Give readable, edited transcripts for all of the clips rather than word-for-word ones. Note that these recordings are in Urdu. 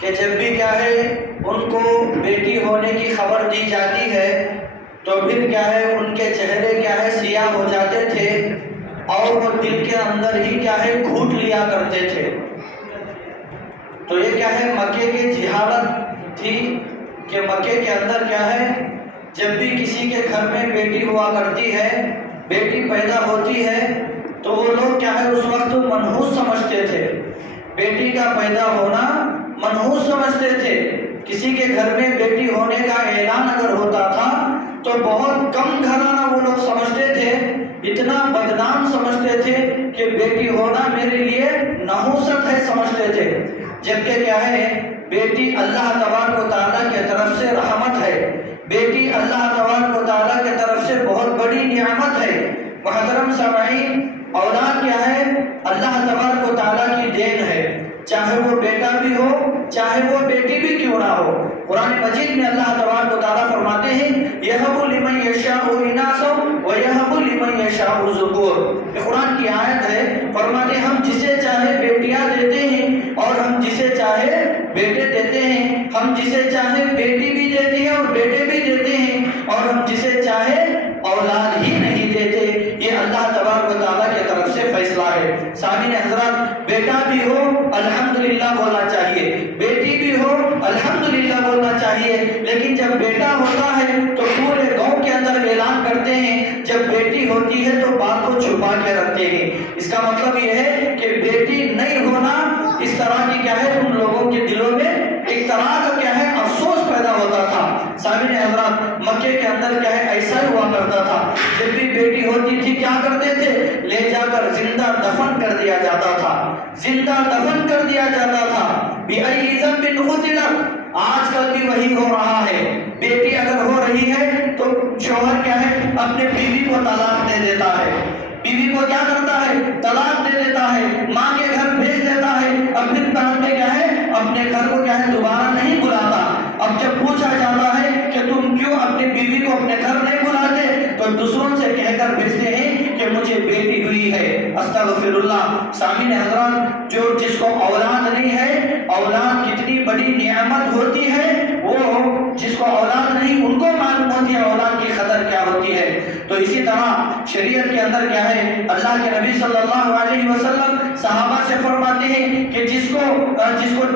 کہ جب بھی کیا ہے ان کو بیٹی ہونے کی خبر دی جاتی ہے تو پھر کیا ہے ان کے چہرے کیا ہے سیاہ ہو جاتے تھے اور وہ دل کے اندر ہی کیا ہے گھوٹ لیا کرتے تھے۔ تو یہ کیا ہے مکے کی جہالت تھی کہ مکے کے اندر کیا ہے جب بھی کسی کے گھر میں بیٹی ہوا کرتی ہے، بیٹی پیدا ہوتی ہے تو وہ لوگ کیا ہے اس وقت منحوس سمجھتے تھے، بیٹی کا پیدا ہونا منحوس سمجھتے تھے۔ کسی کے گھر میں بیٹی ہونے کا اعلان اگر ہوتا تھا تو بہت کم گھرانہ وہ لوگ سمجھتے تھے، اتنا بدنام سمجھتے تھے کہ بیٹی ہونا میرے لیے نحوست ہے سمجھتے تھے، جبکہ کیا ہے بیٹی اللہ تبارک و تعالیٰ کی طرف سے رحمت ہے، بیٹی اللہ تبارک و تعالیٰ کی طرف سے بہت بڑی نعمت ہے۔ محترم سامعین، اولاد کیا ہے اللہ تبارک و تعالیٰ کی دین ہے، چاہے وہ بیٹا بھی ہو چاہے وہ بیٹی بھی کیوں نہ ہو۔ قرآن مجید میں اللہ تبارک و تعالیٰ فرماتے ہیں یَهَبُ لِمَن يَشَاءُ إِنَاثًا وَيَهَبُ لِمَن يَشَاءُ الذُّكُورَ۔ یہ قرآن کی آیت ہے، فرماتے ہیں ہم جسے چاہے بیٹیاں دیتے ہیں اور ہم جسے چاہے بیٹے دیتے ہیں، ہم جسے چاہے بیٹی بھی دیتے ہیں اور بیٹے بھی دیتے ہیں، اور ہم جسے چاہے اولاد ہی نہیں دیتے۔ یہ اللہ تبارک و تعالیٰ کی طرف سے فیصلہ ہے۔ سامعین حضرات، بیٹا بھی ہو الحمدللہ بولنا چاہیے، بیٹی بھی ہو الحمدللہ بولنا چاہیے، لیکن جب بیٹا ہوتا ہے تو پورے گاؤں کے اندر اعلان کرتے ہیں، جب بیٹی ہوتی ہے تو بات کو چھپا کے رکھتے ہیں۔ اس کا مطلب یہ ہے کہ بیٹی نہیں ہونا اس طرح کی کیا ہے ان لوگوں کے دلوں میں ایک طرح کا کیا ہے افسوس پیدا ہوتا تھا۔ سامعین حضرات، مکے کے اندر کیا ہے ایسا ہی ہوا کرتا تھا، جب بھی بیٹی ہوتی تھی کیا کرتے تھے، لے جا کر زندہ دفن کر دیا جاتا تھا، زندہ دفن کر دیا جاتا تھا۔ بِأَيِّ ذَنبٍ قُتِلَتْ، آج کل بھی وہی ہو رہا ہے۔ بیٹی اگر ہو رہی ہے تو شوہر کیا ہے اپنے بیوی کو طلاق دے دیتا ہے، بیوی کو کیا کرتا ہے طلاق دے دیتا ہے، ماں کے گھر بھیج دیتا ہے، اب پھر بعد میں کیا ہے اپنے گھر کو کیا ہے دوبارہ نہیں بلاتا۔ اب جب پوچھا جاتا ہے کہ تم کیوں اپنی بیوی کو اپنے گھر نہیں بلاتے تو دوسروں سے کہہ کر بھیجتے ہیں کہ مجھے بیٹی ہوئی ہے۔ استغفر اللہ۔ سامعین حضرات، جس کو اولاد نہیں ہے، اولاد کتنی بڑی نعمت ہوتی ہے، وہ جس کو اولاد نہیں ان کو معلوم ہوتی ہے اولاد کی قدر کیا ہوتی ہے۔ تو اسی طرح شریعت کے اندر کیا ہے اللہ کے نبی صلی اللہ علیہ وسلم صحابہ سے فرماتے ہیں کہ جس کو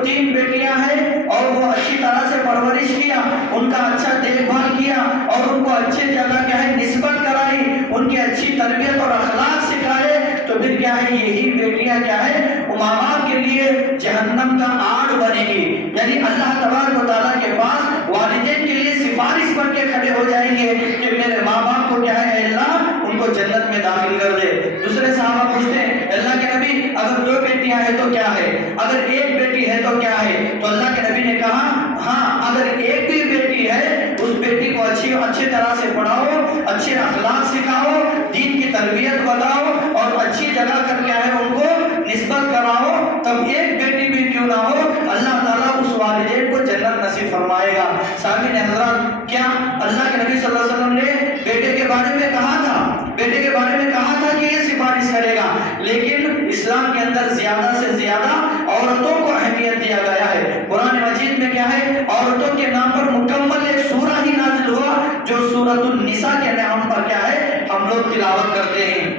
3 بیٹیاں ہیں اور وہ اچھی طرح سے پرورش کیا، ان کا اچھا دیکھ بھال کیا اور ان کو اچھی جگہ کیا ہے نسبت کرائی، ان کی اچھی تربیت اور اخلاق سکھائے، تو پھر کیا ہے یہی بیٹیاں کیا ہے ماں باپ کے لیے جہنم کا آڑ بنے گی، یعنی اللہ تبارک و تعالیٰ کے پاس والدین کے لیے سفارش بن کے کھڑے ہو جائیں گے کہ میرے ماں باپ کو کیا ہے اللہ ان کو جنت میں داخل کر دے۔ دوسرے صحابہ پوچھتے ہیں اللہ کے نبی اگر 2 بیٹیاں ہیں تو کیا ہے، اگر 1 بیٹی ہے تو کیا ہے؟ تو اللہ کے نبی نے کہا ہاں اگر 1 بھی بیٹی ہے اس بیٹی کو اچھی طرح سے پڑھاؤ، اچھے اخلاق سکھاؤ، دین کی تربیت بتاؤ اور اچھی جگہ کر کیا ہے ان کو نسبت کراؤ، تب 1 بیٹی بھی کیوں نہ ہو اللہ تعالیٰ اس والدین کو جنت نصیب فرمائے گا۔ سامعین حضرات، کیا اللہ کے نبی صلی اللہ علیہ وسلم نے بیٹے کے بارے میں کہا تھا، بیٹے کے بارے میں کہا تھا کہ یہ سفارش کرے گا، لیکن اسلام کے اندر زیادہ سے زیادہ عورتوں کو اہمیت دیا گیا ہے۔ قرآن مجید میں کیا ہے عورتوں کے نام پر مکمل ایک سورہ ہی نازل ہوا جو سورۃ النساء کے نام پر کیا ہے ہم لوگ تلاوت کرتے ہیں۔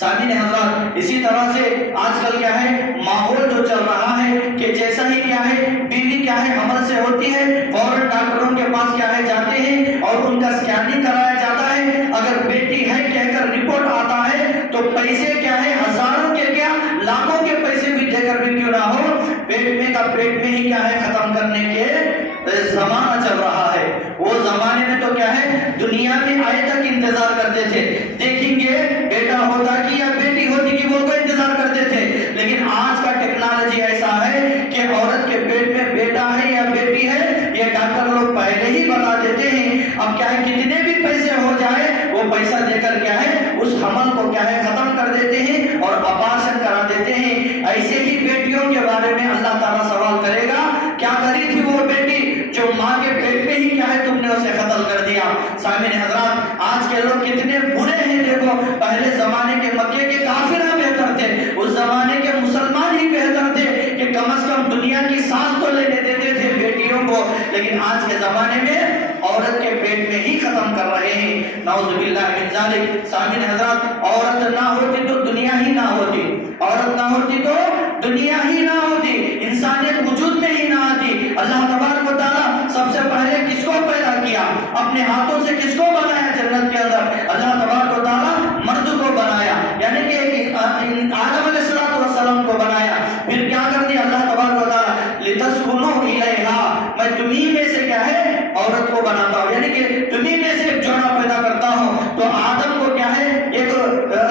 سامعین حضرات، اسی طرح سے آج کل کیا ہے ماحول جو چل رہا ہے کہ جیسا ہی کیا ہے بیوی کیا ہے حمل سے ہوتی ہے فوراً ڈاکٹروں کے پاس کیا ہے جاتے ہیں اور ان کا اسکیننگ کرایا جاتا ہے، اگر بیٹی ہے کہہ کر رپورٹ آتا ہے تو پیسے کیا ہے ہزاروں کے کیا لاکھوں کے پیسے بھی دے کر بھی کیوں نہ ہو پیٹ میں ہی کیا ہے ختم کرنے کے زمانہ چل رہا ہے۔ وہ زمانے میں تو کیا ہے دنیا میں آئے تک انتظار کرتے تھے، دیکھیں گے بیٹا ہوتا کہ یا بیٹی ہوتی کہ وہ تو انتظار کرتے تھے، لیکن آج کا ٹیکنالوجی ایسا ہے کہ عورت کے پیٹ میں بیٹا ہے یا بیٹی ہے یہ ڈاکٹر لوگ پہلے ہی بتا دیتے ہیں۔ اب کیا ہے کتنے بھی پیسے ہو جائے وہ پیسہ دے کر کیا ہے اس حمل کو کیا ہے ختم کر دیتے ہیں اور آپریشن کرا دیتے ہیں۔ ایسے ہی بیٹیوں کے بارے میں اللہ تعالیٰ سوال کرے گا کیا کری تھی وہ بیٹی جو ماں کے پیٹ میں ہی کیا ہے تم نے اسے قتل کر دیا۔ سامعین حضرات، آج کے لوگ کتنے برے ہیں، دیکھو پہلے زمانے کے مکے کے کافر بہتر تھے، اس زمانے کے مسلمان ہی بہتر تھے کہ کم از کم دنیا کی سانس تو لینے بیٹیوں کو، لیکن آج کے زمانے میں عورت کے پیٹ میں ہی ختم کر رہے ہیں، نعوذ باللہ من ذالک۔ سامعین حضرات، عورت نہ ہوتی تو دنیا ہی نہ ہوتی، عورت نہ ہوتی تو دنیا ہی نہ ہوتی، انسانیت وجود میں ہی نہ آتی۔ اللہ تبارک و تعالیٰ سب سے پہلے کس کو پیدا کیا؟ اپنے ہاتھوں سے کس کو بنایا؟ جنت کے اندر اللہ تبارک و تعالیٰ مرد کو بنایا، یعنی کہ آدم علیہ السلام کو بنایا، پھر کیا کر دیا اللہ تبارک و تعالیٰ؟ لِتَسْكُنُوا إِلَيْهَا، میں تمہیں میں سے کیا ہے عورت کو بناتا ہوں، یعنی کہ تمہیں میں سے ایک جوڑا پیدا کرتا ہوں۔ تو آدم کو کیا ہے ایک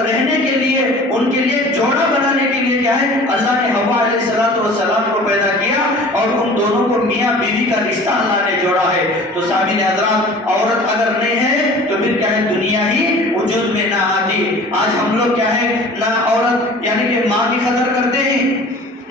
رہنے کے لیے، ان کے لیے ایک جوڑا بنانے کے لیے کیا ہے اللہ نے حوا علیہ السلام کو پیدا کیا، اور ان دونوں کو میاں بیوی کا رشتہ اللہ نے جوڑا ہے۔ تو سامعین حضرات، عورت اگر نہیں ہے تو پھر کیا ہے دنیا ہی وجود میں نہ آتی۔ آج ہم لوگ کیا ہے نہ عورت یعنی کہ ماں کی قدر کرتے ہیں،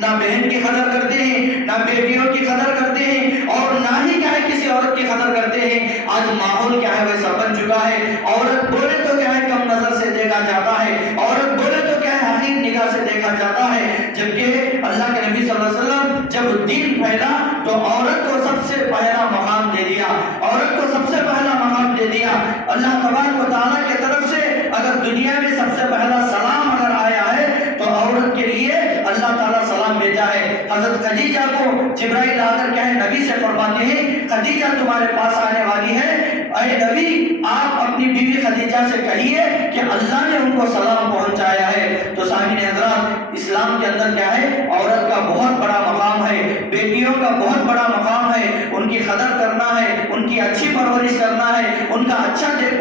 نہ بہن کی قدر کرتے ہیں، نہ بیٹیوں کی قدر کرتے ہیں، اور نہ ہی کیا ہے کسی عورت کی قدر کرتے ہیں۔ آج ماحول کیا ہے ویسا بن چکا ہے، عورت بولے تو کیا ہے کم نظر سے دیکھا جاتا ہے، عورت بولے تو کیا ہے حقیر نگاہ سے دیکھا جاتا ہے، جبکہ اللہ کے نبی صلی اللہ علیہ وسلم جب دین پھیلا تو عورت کو سب سے پہلا مقام دے دیا، عورت کو سب سے پہلا مقام دے دیا۔ اللہ تبارک و تعالیٰ کی طرف سے اگر دنیا میں سب سے پہلا سلام اگر آیا ہے تو عورت کے لیے اللہ تعالیٰ سلام بھیجا ہے۔ حضرت خدیجہ کو جبرائیل آ کر کیا ہے نبی سے فرماتے ہیں خدیجہ تمہارے پاس آنے والی ہے، اے نبی آپ اپنی بیوی خدیجہ سے کہیے کہ اللہ نے ان کو سلام پہنچایا ہے۔ تو سامعین حضرات، اسلام کے اندر کیا ہے عورت کا بہت بڑا مقام ہے، بیٹیوں کا بہت بڑا مقام ہے، ان کی قدر کرنا ہے، ان کی اچھی پرورش کرنا ہے، ان کا اچھا دیکھ بھال